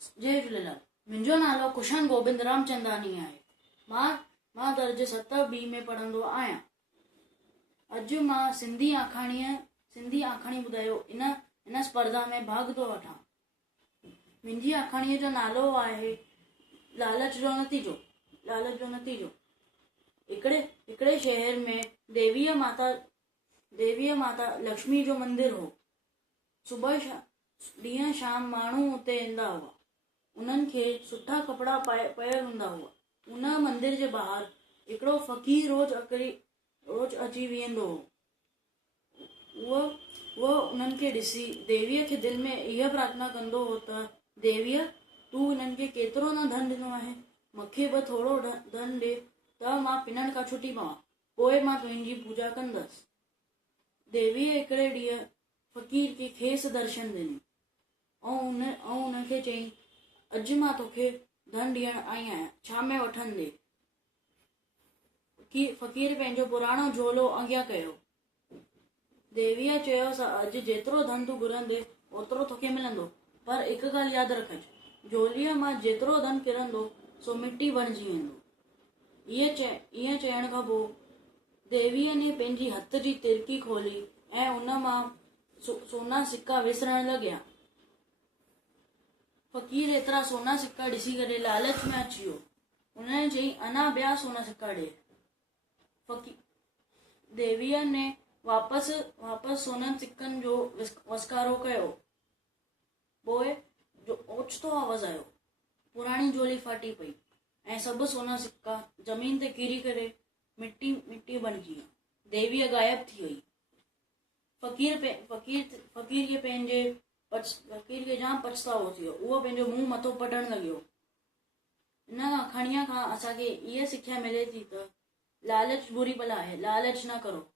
जय झूलेलाल। मुंहिंजो नालो कुशन गोबिंद रामचंदानी आहे। मां दर्जे 7B में पढ़ंदो आहियां। अॼु मां सिंधी आखाणी ॿुधायो इन स्पर्धा में भाग थो वठां। मुंहिंजी आखाणीअ जो नालो आहे लालच जो नतीजो। हिकिड़े शहर में देवीअ माता लक्ष्मी जो मंदिर हो। सुबुह ॾींहं शाम माण्हू उते ईंदा हुआ। उन्हनि खे सुठा कपिड़ा पायल हूंदा हुआ। उन मंदिर जे ॿाहिरि हिकिड़ो फ़क़ीर रोज अची वेंदो हो। उहो उन्हनि खे ॾिसी देवीअ खे दिलि में इहा प्रार्थना कंदो हो त देवीअ, तूं हिननि खे केतिरो न धन ॾिनो आहे, मूंखे बि थोरो धन ॾे त मां पिननि खां छुटी पवां, पोइ मां तुंहिंजी पूजा कंदसि। देवीअ हिकिड़े ॾींहुं फ़क़ीर खे खेसि दर्शन ॾिनी ऐं उनखे चयईं, अॼु मां तोखे धन ॾियण आई आहियां, छा में वठंदे? फ़क़ीर पंहिंजो पुराणो झोलो अॻियां कयो। देवीअ चयोसि, अॼु जेतिरो धन तूं घुरंदे ओतिरो तोखे मिलंदो, पर हिकु ॻाल्हि यादि रखिजे, झोलीअ मां जेतिरो धन किरंदो सो मिटी बणिजी वेंदो। ईअं चइण खां पोइ देवीअ ने पंहिंजी हथ जी तिरकी खोली ऐं उन मां सोना सिक्का विसरण लॻिया। फ़क़ीर एतिरा सोना सिक्का ॾिसी करे लालच में अची वियो। उन्हनि चई, अञा ॿिया सोना सिक्का ॾे। देवीअ ने वापसि सोननि सिक्कनि जो वसकारो कयो। पोइ जो ओचितो आवाज़ आयो, पुराणी झोली फाटी पई ऐं सभु सोना सिक्का ज़मीन ते किरी करे मिटी बणिजी विया। देवीअ गायब थी वई। फ़क़ीर खे जाम पछतावो थियो। उहो पंहिंजो मुंहुं मथो पटण लॻियो। इन आखाणीअ खां असांखे इहा सिख्या मिले थी त लालच बुरी बला आहे, लालच न करो।